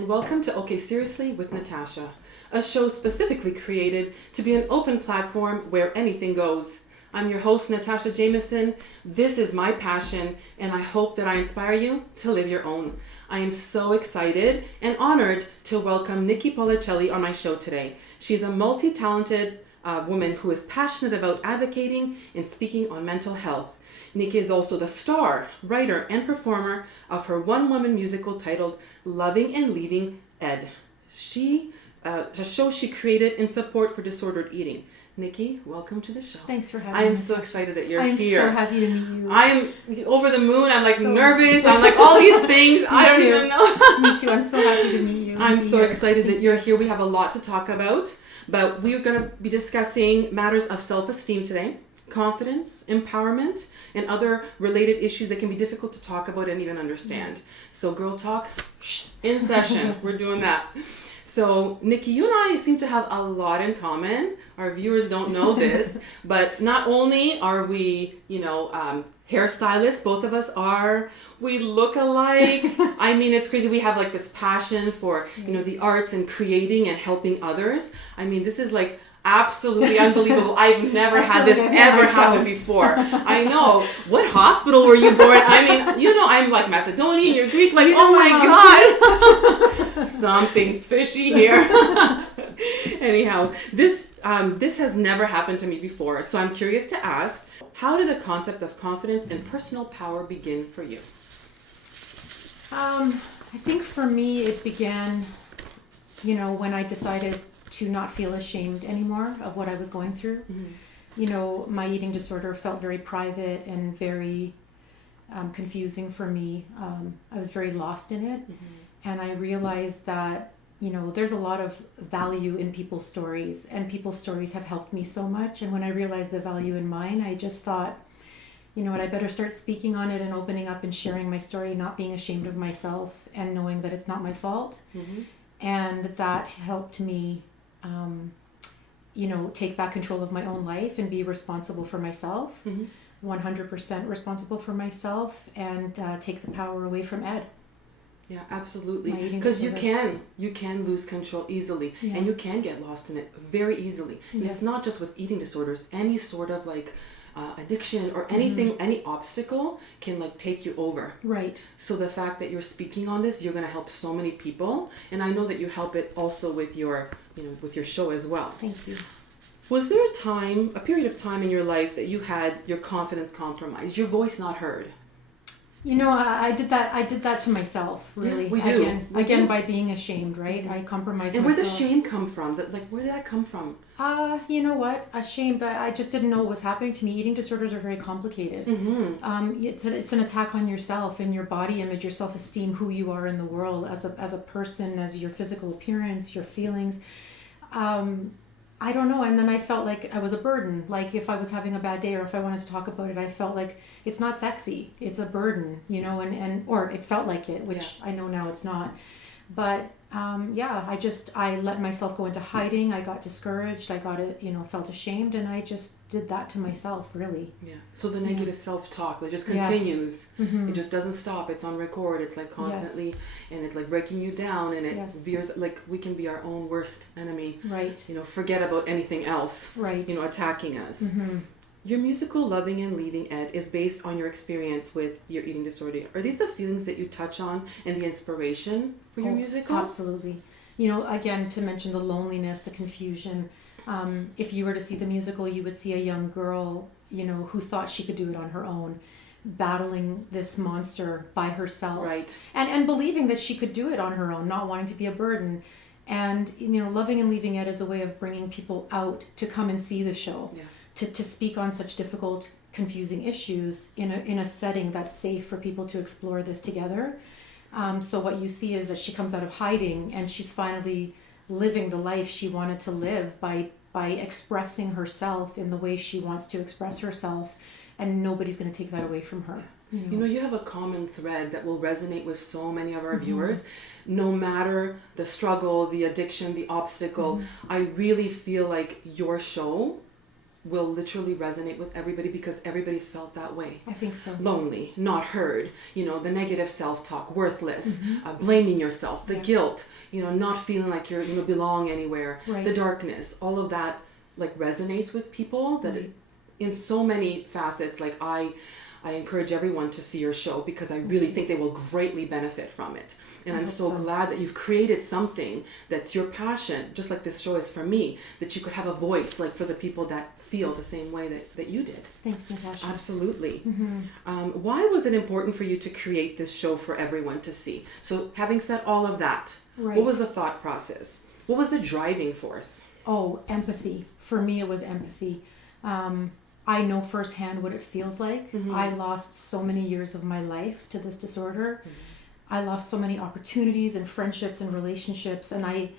and welcome to Okay Seriously with Natasha, a show specifically created to be an open platform where anything goes. I'm your host, Natasha Jameson. This is my passion, and I hope that I inspire you to live your own. I am so excited and honored to welcome Niki Policelli on my show today. She's a multi-talented woman who is passionate about advocating and speaking on mental health. Niki is also the star, writer, and performer of her one-woman musical titled Loving and Leaving E.D. A show she created in support for disordered eating. Niki, welcome to the show. Thanks for having me. I am so excited that you're here. I'm so happy to meet you. I'm over the moon. I'm nervous. I'm all these things. I don't even know. Me too. I'm so happy to meet you. I'm so excited that you're here. We have a lot to talk about, but we're going to be discussing matters of self-esteem today, confidence, empowerment, and other related issues that can be difficult to talk about and even understand. So girl talk, in session. We're doing that. So Niki, you and I seem to have a lot in common. Our viewers don't know this, but not only are we, hairstylists, both of us are, we look alike. I mean, it's crazy. We have this passion for, the arts and creating and helping others. I mean, this is absolutely unbelievable. I've never had this ever happen before. I know. What hospital were you born? I mean, I'm Macedonian, you're Greek, oh my God. Something's fishy here. Anyhow, this has never happened to me before. So I'm curious to ask, how did the concept of confidence and personal power begin for you? I think for me it began, when I decided to not feel ashamed anymore of what I was going through. Mm-hmm. My eating disorder felt very private and very confusing for me. I was very lost in it. Mm-hmm. And I realized that, there's a lot of value in people's stories, and people's stories have helped me so much. And when I realized the value in mine, I just thought, I better start speaking on it and opening up and sharing my story, not being ashamed of myself and knowing that it's not my fault. Mm-hmm. And that helped me take back control of my own life and be responsible for myself, 100% responsible for myself, and take the power away from Ed. Yeah, absolutely. Because you can lose control easily, and you can get lost in it very easily. And it's not just with eating disorders. Any sort of addiction or anything, any obstacle can take you over. Right. So the fact that you're speaking on this, you're going to help so many people, and I know that you help it also with your, with your show as well. Thank you. Was there a period of time in your life that you had your confidence compromised, your voice not heard? I did that to myself, really. Yeah, we do. Again, by being ashamed, right? I compromised myself. And where did the shame come from? Where did that come from? You know what? Ashamed. I just didn't know what was happening to me. Eating disorders are very complicated. Mm-hmm. It's an attack on yourself and your body image, your self-esteem, who you are in the world as a person, as your physical appearance, your feelings. I don't know. And then I felt like I was a burden. If I was having a bad day or if I wanted to talk about it, I felt like it's not sexy. It's a burden, or it felt like it, which I know now it's not. But I let myself go into hiding. I got discouraged. I felt ashamed, and I just did that to myself, really. Yeah. So the negative self-talk, it just continues. Yes. Mm-hmm. It just doesn't stop. It's on record. It's constantly, and it's breaking you down, and it veers, we can be our own worst enemy. Right. Forget about anything else. Right. Attacking us. Mm-hmm. Your musical Loving and Leaving E.D. is based on your experience with your eating disorder. Are these the feelings that you touch on and the inspiration for your musical? Absolutely. Again, to mention the loneliness, the confusion. If you were to see the musical, you would see a young girl, who thought she could do it on her own, battling this monster by herself. Right. And believing that she could do it on her own, not wanting to be a burden. And, Loving and Leaving E.D. is a way of bringing people out to come and see the show. Yeah. To speak on such difficult, confusing issues in a setting that's safe for people to explore this together. So what you see is that she comes out of hiding, and she's finally living the life she wanted to live by expressing herself in the way she wants to express herself, and nobody's going to take that away from her. You have a common thread that will resonate with so many of our viewers. No matter the struggle, the addiction, the obstacle, I really feel like your show will literally resonate with everybody because everybody's felt that way. I think so. Lonely, not heard, the negative self-talk, worthless, blaming yourself, the guilt, not feeling like you're, belong anywhere, the darkness, all of that like resonates with people that in so many facets. Like I encourage everyone to see your show because I really think they will greatly benefit from it. And I'm so glad that you've created something that's your passion, just like this show is for me, that you could have a voice like for the people that feel the same way that you did. Thanks, Natasha. Absolutely. Why was it important for you to create this show for everyone to see? So having said all of that, what was the thought process? What was the driving force? Oh, empathy. For me, it was empathy. I know firsthand what it feels like. I lost so many years of my life to this disorder. I lost so many opportunities and friendships and relationships, and I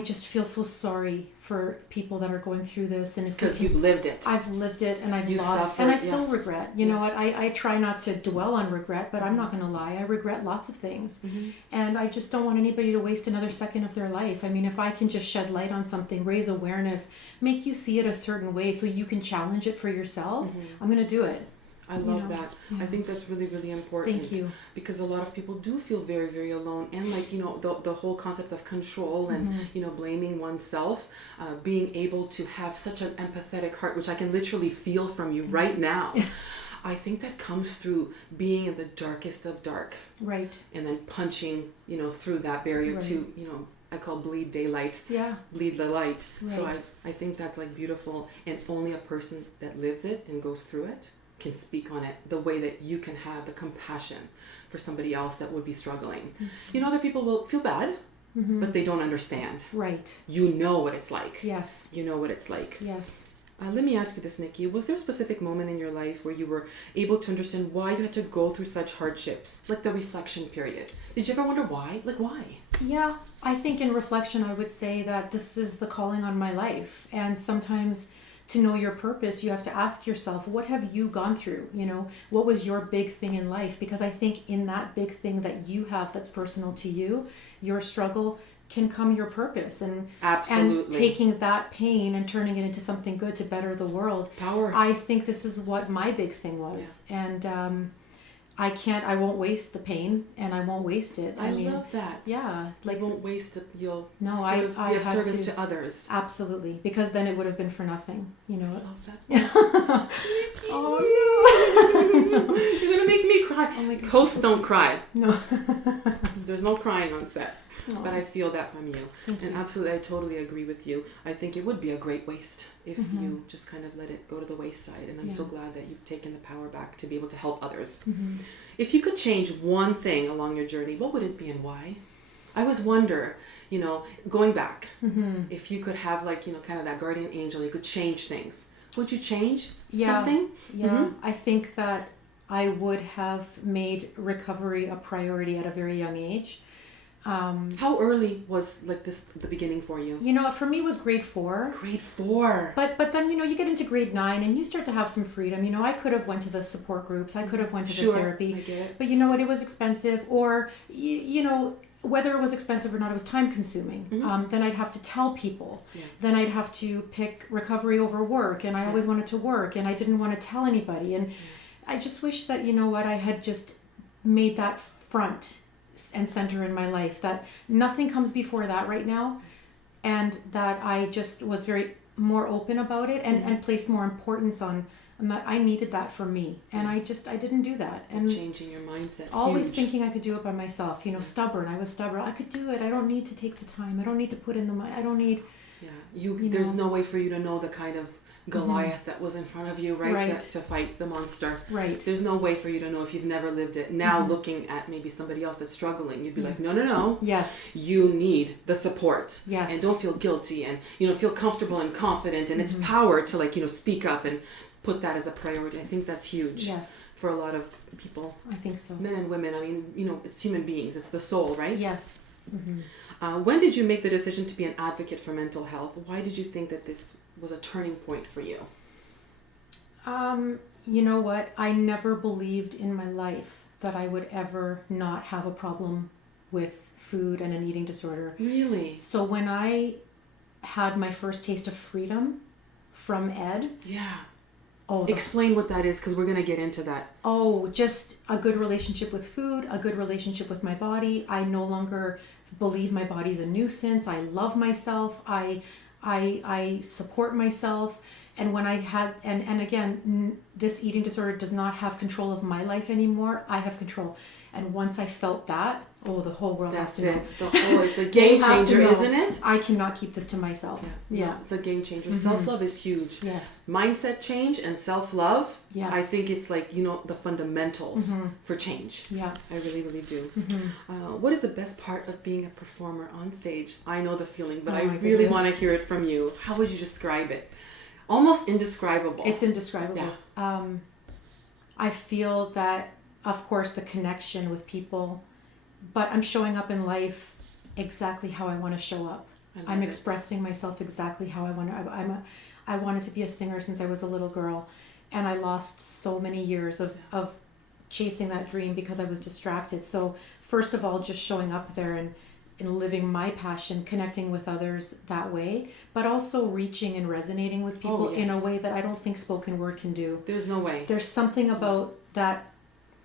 just feel so sorry for people that are going through this. And because you've lived it. I've lived it, and I've lost, suffered, and I still regret. You know what? I try not to dwell on regret, but I'm not going to lie. I regret lots of things, and I just don't want anybody to waste another second of their life. I mean, if I can just shed light on something, raise awareness, make you see it a certain way, so you can challenge it for yourself, I'm going to do it. I love that. I think that's really, really important. Thank you. Because a lot of people do feel very, very alone. And like, the whole concept of control and, blaming oneself, being able to have such an empathetic heart, which I can literally feel from you right now. I think that comes through being in the darkest of dark. Right. And then punching, through that barrier to, I call bleed daylight. Yeah. Bleed the light. Right. So I think that's like beautiful. And only a person that lives it and goes through it can speak on it the way that you can have the compassion for somebody else that would be struggling. Other people will feel bad, but they don't understand. Right. You know what it's like. Yes. You know what it's like. Yes. Let me ask you this, Niki. Was there a specific moment in your life where you were able to understand why you had to go through such hardships? Like the reflection period. Did you ever wonder why? Like why? Yeah. I think in reflection, I would say that this is the calling on my life. And sometimes to know your purpose, you have to ask yourself, what have you gone through? What was your big thing in life? Because I think in that big thing that you have that's personal to you, your struggle can come your purpose. And absolutely. And taking that pain and turning it into something good to better the world. Power. I think this is what my big thing was. Yeah. And I won't waste the pain, and I won't waste it. I love that. Yeah. Like, you won't waste it. You'll be of service to others. Absolutely. Because then it would have been for nothing. I love that. Oh, no. You're going to make me cry. Oh my gosh. Hosts don't cry. No. There's no crying on set. Oh. But I feel that from you. And absolutely, I totally agree with you. I think it would be a great waste if you just kind of let it go to the wayside. And I'm so glad that you've taken the power back to be able to help others. If you could change one thing along your journey, what would it be and why? I always wonder, going back, if you could have like, kind of that guardian angel, you could change things. Would you change something? Yeah. I think that I would have made recovery a priority at a very young age. How early was like this the beginning for you? For me it was grade 4. Grade 4. But then you get into grade 9 and you start to have some freedom. I could have went to the support groups. I could have went to the therapy. I get it. But you know what? It was expensive, or whether it was expensive or not, it was time consuming. Then I'd have to tell people. Yeah. Then I'd have to pick recovery over work, and I always wanted to work, and I didn't want to tell anybody. And I just wish that I had just made that front and center in my life, that nothing comes before that right now, and that I just was very more open about it and placed more importance on that. I needed that for me, and I didn't do that. And changing your mindset, always thinking I could do it by myself. Stubborn. I was stubborn. I could do it. I don't need to take the time. I don't need to put in the money. I don't need. Yeah, there's no way for you to know the kind of Goliath that was in front of you, right? To fight the monster. Right. There's no way for you to know if you've never lived it. Now looking at maybe somebody else that's struggling, you'd be like, no. Yes. You need the support. Yes. And don't feel guilty, and feel comfortable and confident, and it's power to speak up and put that as a priority. I think that's huge. Yes. For a lot of people. I think so. Men and women. I mean, it's human beings. It's the soul, right? Yes. When did you make the decision to be an advocate for mental health? Why did you think that this was a turning point for you? You know what? I never believed in my life that I would ever not have a problem with food and an eating disorder. Really? So when I had my first taste of freedom from Ed. Yeah. Oh, Explain what that is, because we're going to get into that. Oh, just a good relationship with food, a good relationship with my body. I no longer believe my body's a nuisance. I love myself. I support myself. And when I had, and again, this eating disorder does not have control of my life anymore. I have control. And once I felt that, oh, the whole world has to know. It's a game changer, isn't it? I cannot keep this to myself. Yeah. No, it's a game changer. Self-love is huge. Yes. Mindset change and self-love, Yes. I think it's like, the fundamentals for change. Yeah. I really, really do. What is the best part of being a performer on stage? I know the feeling, but I really want to hear it from you. How would you describe it? Almost indescribable. It's indescribable. Yeah. I feel that, of course, the connection with people, but I'm showing up in life exactly how I want to show up. I'm expressing myself exactly how I want to. I wanted to be a singer since I was a little girl, and I lost so many years of chasing that dream because I was distracted. So first of all, just showing up there and living my passion, connecting with others that way, but also reaching and resonating with people in a way that I don't think spoken word can do. There's no way. There's something about that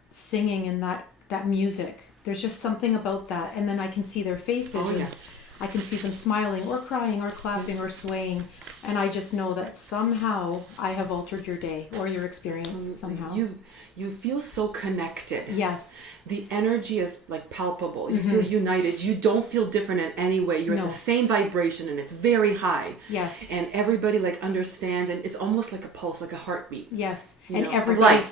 singing and that music. There's just something about that. And then I can see their faces. And I can see them smiling or crying or clapping or swaying. And I just know that somehow I have altered your day or your experience somehow. You feel so connected. Yes. The energy is like palpable. You feel united. You don't feel different in any way. You're at the same vibration and it's very high. Yes. And everybody like understands, and it's almost like a pulse, like a heartbeat. Yes. You And know,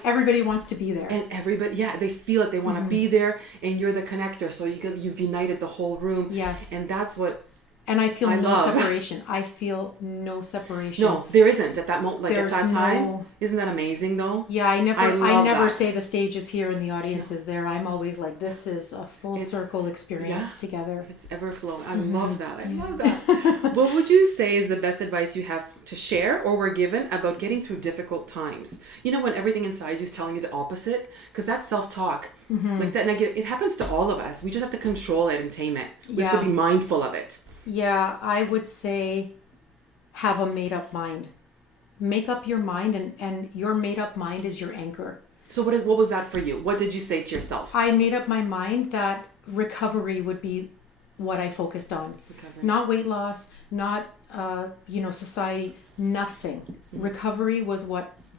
everybody wants to be there. And everybody, they feel it. They want to be there, and you're the connector. So you've united the whole room. Yes. And that's what. And I feel no love. separation. I feel no separation. No, there isn't at that moment. Like There's at that time, no- isn't that amazing though? Yeah, I never love that. say the stage is here and the audience is there. I'm always like, this is a full circle experience together. It's ever flowing. I love that. I love that. What would you say is the best advice you have to share or were given about getting through difficult times? When everything inside you is telling you the opposite, because that's self-talk. Like that negative, it happens to all of us. We just have to control it and tame it. We have to be mindful of it. Yeah, I would say have a made-up mind. Make up your mind, and your made-up mind is your anchor. So what was that for you? What did you say to yourself? I made up my mind that recovery would be what I focused on. Recovery. Not weight loss, not society, nothing. Recovery was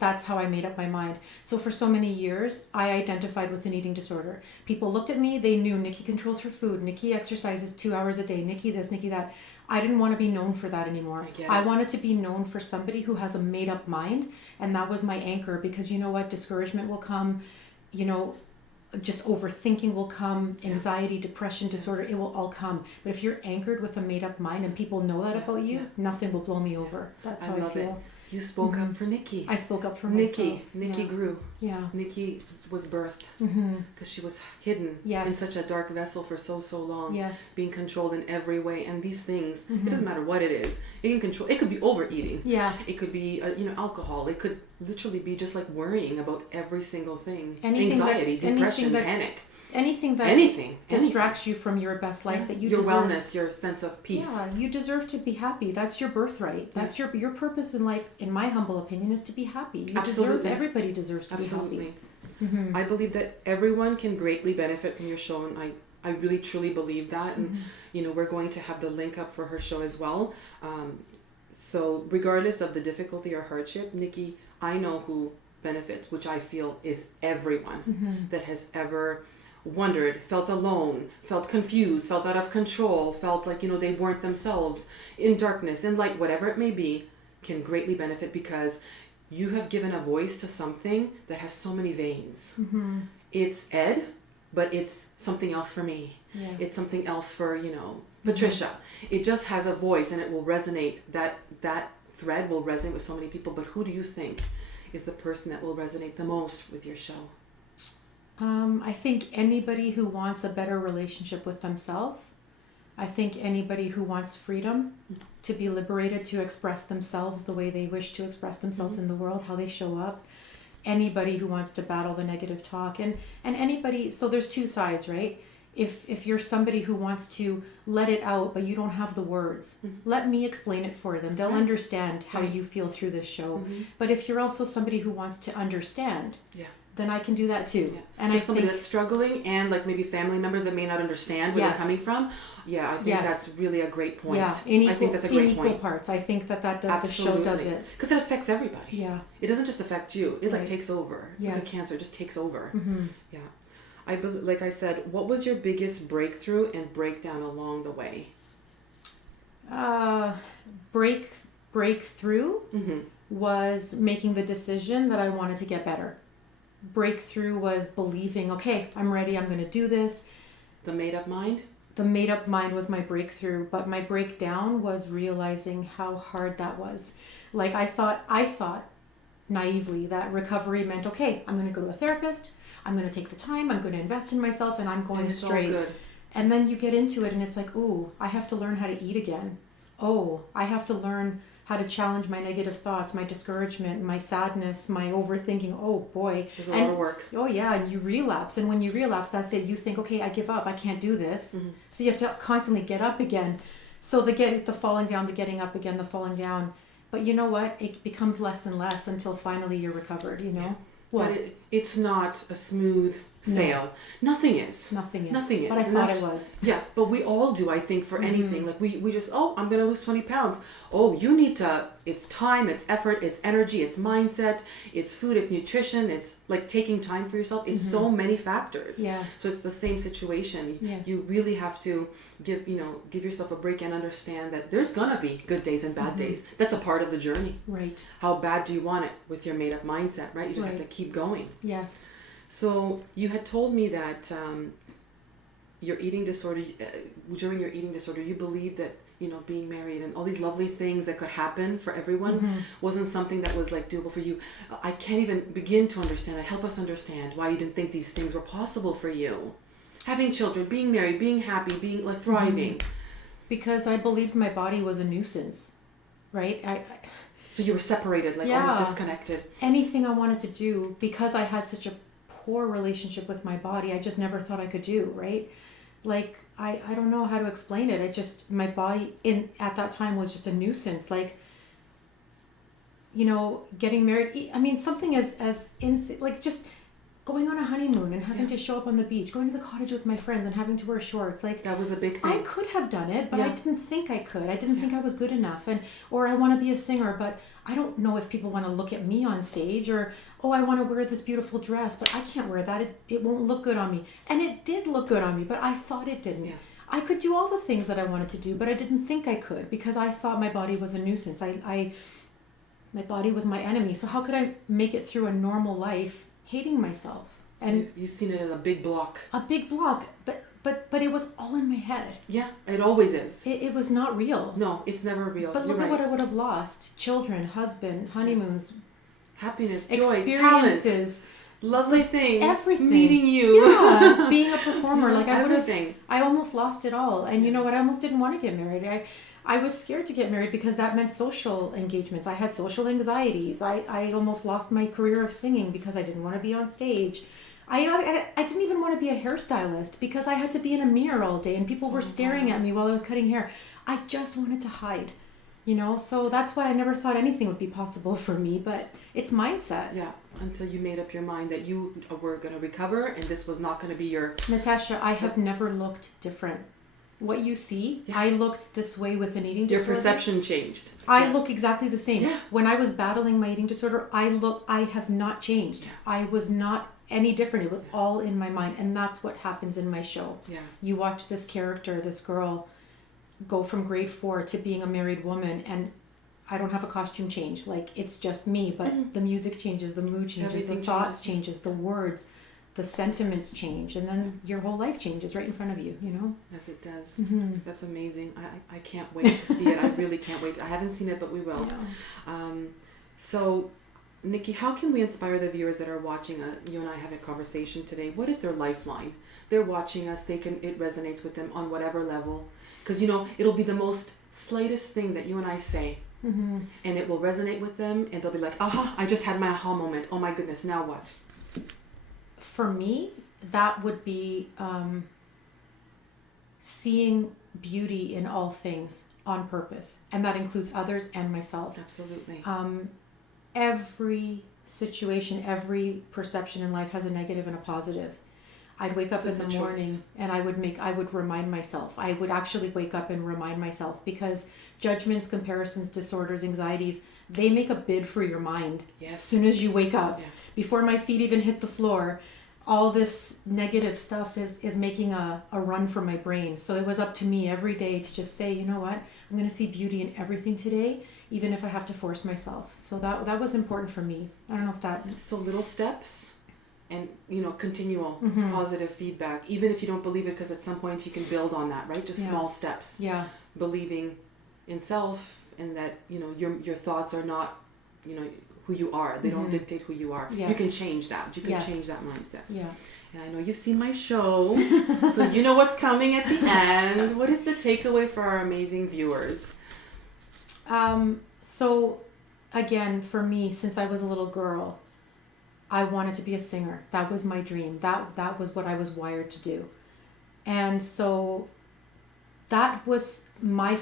that's how I made up my mind. So for so many years, I identified with an eating disorder. People looked at me, they knew Niki controls her food, Niki exercises 2 hours a day, Niki this, Niki that. I didn't want to be known for that anymore. I wanted to be known for somebody who has a made up mind, and that was my anchor, because you know what? Discouragement will come, just overthinking will come, anxiety, depression, disorder, it will all come. But if you're anchored with a made up mind and people know that about you, nothing will blow me over. That's how I feel. It. You spoke up for Niki. I spoke up for myself. Niki grew. Yeah. Niki was birthed because she was hidden in such a dark vessel for so long. Yes. Being controlled in every way, and these things, it doesn't matter what it is. It can control. It could be overeating. Yeah. It could be alcohol. It could literally be just like worrying about every single thing. Anxiety, depression, panic. Anything that distracts you from your best life that you your deserve. Wellness, your sense of peace. Yeah, you deserve to be happy. That's your birthright. That's your purpose in life, in my humble opinion, is to be happy. Everybody deserves to be happy. I believe that everyone can greatly benefit from your show, and I really truly believe that. And we're going to have the link up for her show as well. So regardless of the difficulty or hardship, Niki, I know who benefits, which I feel is everyone that has ever wondered, felt alone, felt confused, felt out of control, felt like they weren't themselves, in darkness, in light, whatever it may be, can greatly benefit, because you have given a voice to something that has so many veins. It's Ed, but it's something else for me. It's something else for Patricia. It just has a voice, and it will resonate. That thread will resonate with so many people. But who do you think is the person that will resonate the most with your show? I think anybody who wants a better relationship with themselves. I think anybody who wants freedom, to be liberated, to express themselves the way they wish to express themselves in the world, how they show up. Anybody who wants to battle the negative talk, and anybody. So there's two sides, right? if you're somebody who wants to let it out, but you don't have the words, let me explain it for them. They'll understand how you feel through this show. But if you're also somebody who wants to understand, then I can do that too. Yeah. And so I somebody think, that's struggling and like maybe family members that may not understand where they're coming from. Yeah, I think that's really a great point. Yeah, I think that's a great equal point. parts. I think that the show does it. Because it affects everybody. Yeah. It doesn't just affect you. It like takes over. It's like a Yes. cancer. It just takes over. Mm-hmm. Yeah. Like I said, what was your biggest breakthrough and breakdown along the way? Breakthrough was making the decision that I wanted to get better. Breakthrough was believing, okay, I'm ready, I'm going to do this. The made up mind? The made up mind was my breakthrough, but my breakdown was realizing how hard that was. Like I thought naively that recovery meant, okay, I'm going to go to a therapist, I'm going to take the time, I'm going to invest in myself, and I'm going straight. Good. And then you get into it and it's like, ooh, I have to learn how to eat again. Oh, I have to learn how to challenge my negative thoughts, my discouragement, my sadness, my overthinking. Oh boy. There's a lot of work. Oh yeah, and you relapse. And when you relapse, that's it. You think, okay, I give up. I can't do this. So you have to constantly get up again. So the falling down, the getting up again, the falling down. But you know what? It becomes less and less until finally you're recovered, you know? Yeah. Well, but it's not a smooth sail. No. Nothing is. Nothing is. Nothing is. But I thought it was. Yeah, but we all do, I think, for anything. Like we just, I'm going to lose 20 pounds. Oh, you need to, it's time, it's effort, it's energy, it's mindset, it's food, it's nutrition, it's like taking time for yourself. It's so many factors. Yeah. So it's the same situation. Yeah. You really have to give yourself a break and understand that there's going to be good days and bad days. That's a part of the journey. Right. How bad do you want it with your made up mindset, right? You just have to keep going. Yes. So you had told me that your eating disorder, during your eating disorder, you believed that, being married and all these lovely things that could happen for everyone wasn't something that was like doable for you. I can't even begin to understand that. Help us understand why you didn't think these things were possible for you. Having children, being married, being happy, being like thriving. Because I believed my body was a nuisance, right? So you were separated, like almost disconnected. Anything I wanted to do, because I had such a poor relationship with my body, I just never thought I could do, right? Like I don't know how to explain it. My body at that time was just a nuisance. Like, getting married, I mean, something as like just going on a honeymoon and having to show up on the beach, going to the cottage with my friends and having to wear shorts. Like that was a big thing. I could have done it, but I didn't think I could. I didn't think I was good enough. Or I want to be a singer, but I don't know if people want to look at me on stage, or, I want to wear this beautiful dress, but I can't wear that. It won't look good on me. And it did look good on me, but I thought it didn't. Yeah. I could do all the things that I wanted to do, but I didn't think I could because I thought my body was a nuisance. My body was my enemy. So how could I make it through a normal life hating myself? So and you've seen it as a big block. A big block, but it was all in my head. Yeah, it always is. It was not real. No, it's never real. But look at what I would have lost: children, husband, honeymoons, happiness, joy, experiences, talent, lovely things, everything. Meeting you, being a performer. Like I would have. Everything. I almost lost it all, and you know what? I almost didn't want to get married. I was scared to get married because that meant social engagements. I had social anxieties. I almost lost my career of singing because I didn't want to be on stage. I didn't even want to be a hairstylist because I had to be in a mirror all day and people were staring at me while I was cutting hair. I just wanted to hide, so that's why I never thought anything would be possible for me, but it's mindset. Yeah, until you made up your mind that you were going to recover and this was not going to be your... Natasha, I have never looked different. What you see, I looked this way with an eating disorder. Your perception changed. I look exactly the same. Yeah. When I was battling my eating disorder, I have not changed. Yeah. I was not any different. It was all in my mind, and that's what happens in my show. Yeah. You watch this character, this girl, go from grade 4 to being a married woman, and I don't have a costume change. Like, it's just me, but the music changes, the mood changes, everything the thoughts changes, the words, the sentiments change, and then your whole life changes right in front of you, Yes, it does. Mm-hmm. That's amazing. I can't wait to see it. I really can't wait. I haven't seen it, but we will. Yeah. So, Niki, how can we inspire the viewers that are watching you and I have a conversation today? What is their lifeline? They're watching us. It resonates with them on whatever level. Because, it'll be the most slightest thing that you and I say. Mm-hmm. And it will resonate with them. And they'll be like, aha, I just had my aha moment. Oh my goodness, now what? For me, that would be seeing beauty in all things on purpose, and that includes others and myself. Absolutely. Every situation, every perception in life has a negative and a positive. I'd wake up So in it's the a choice. morning and I would remind myself. I would actually wake up and remind myself, because judgments, comparisons, disorders, anxieties, they make a bid for your mind. Yes. As soon as you wake up. Yeah. Before my feet even hit the floor, all this negative stuff is making a run for my brain. So it was up to me every day to just say, you know what, I'm going to see beauty in everything today, even if I have to force myself. So that was important for me. I don't know if that... So little steps and, continual Mm-hmm. positive feedback, even if you don't believe it, because at some point you can build on that, right? Just Yeah. small steps. Yeah. Believing in self, and that, your thoughts are not, who you are. They don't dictate who you are. Yes. You can change that. You can Yes. change that mindset. Yeah. And I know you've seen my show, so you know what's coming at the end. What is the takeaway for our amazing viewers? So again, for me, since I was a little girl, I wanted to be a singer. That was my dream. That was what I was wired to do. And so that was my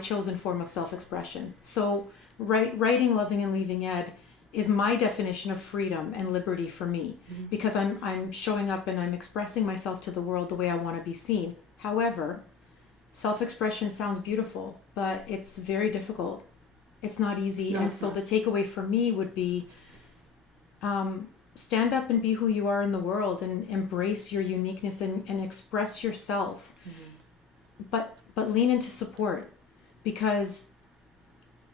chosen form of self-expression. So writing, loving, and leaving Ed is my definition of freedom and liberty for me, because I'm showing up and I'm expressing myself to the world the way I want to be seen. However, self-expression sounds beautiful, but it's very difficult. It's not easy. No, and it's so not. the takeaway for me would be, stand up and be who you are in the world, and embrace your uniqueness and express yourself. But lean into support, because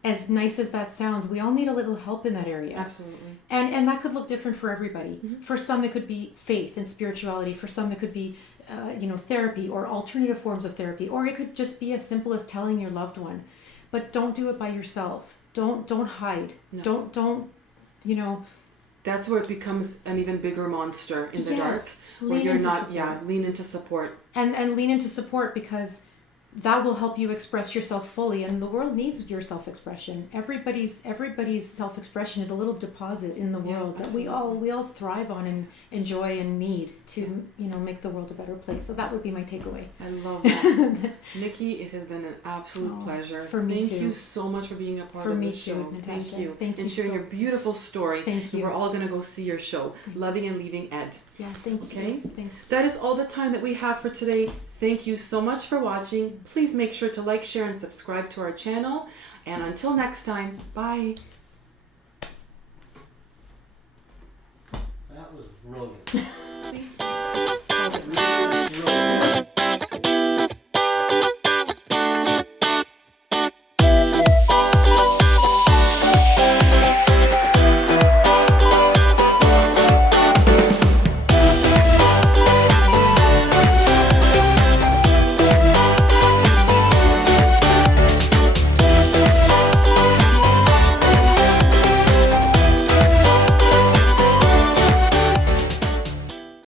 as nice as that sounds, we all need a little help in that area. Absolutely. And that could look different for everybody. For some, it could be faith and spirituality. For some, it could be, therapy or alternative forms of therapy. Or it could just be as simple as telling your loved one. But don't do it by yourself. Don't hide. No. Don't. That's where it becomes an even bigger monster in the dark. Where Lean you're into not, support. lean into support. And lean into support, because that will help you express yourself fully, and the world needs your self-expression. Everybody's self-expression is a little deposit in the world that we all thrive on and enjoy and need to make the world a better place. So that would be my takeaway. I love that. Niki, it has been an absolute pleasure. For me Thank too. you so much for being a part For of me the show. too, Thank Natasha. you. Thank you and sharing so- your beautiful story. Thank you. We're all going to go see your show, Loving and Leaving Ed. Yeah, thank Okay. you. Thanks. That is all the time that we have for today. Thank you so much for watching. Please make sure to like, share, and subscribe to our channel. And until next time, bye. That was brilliant.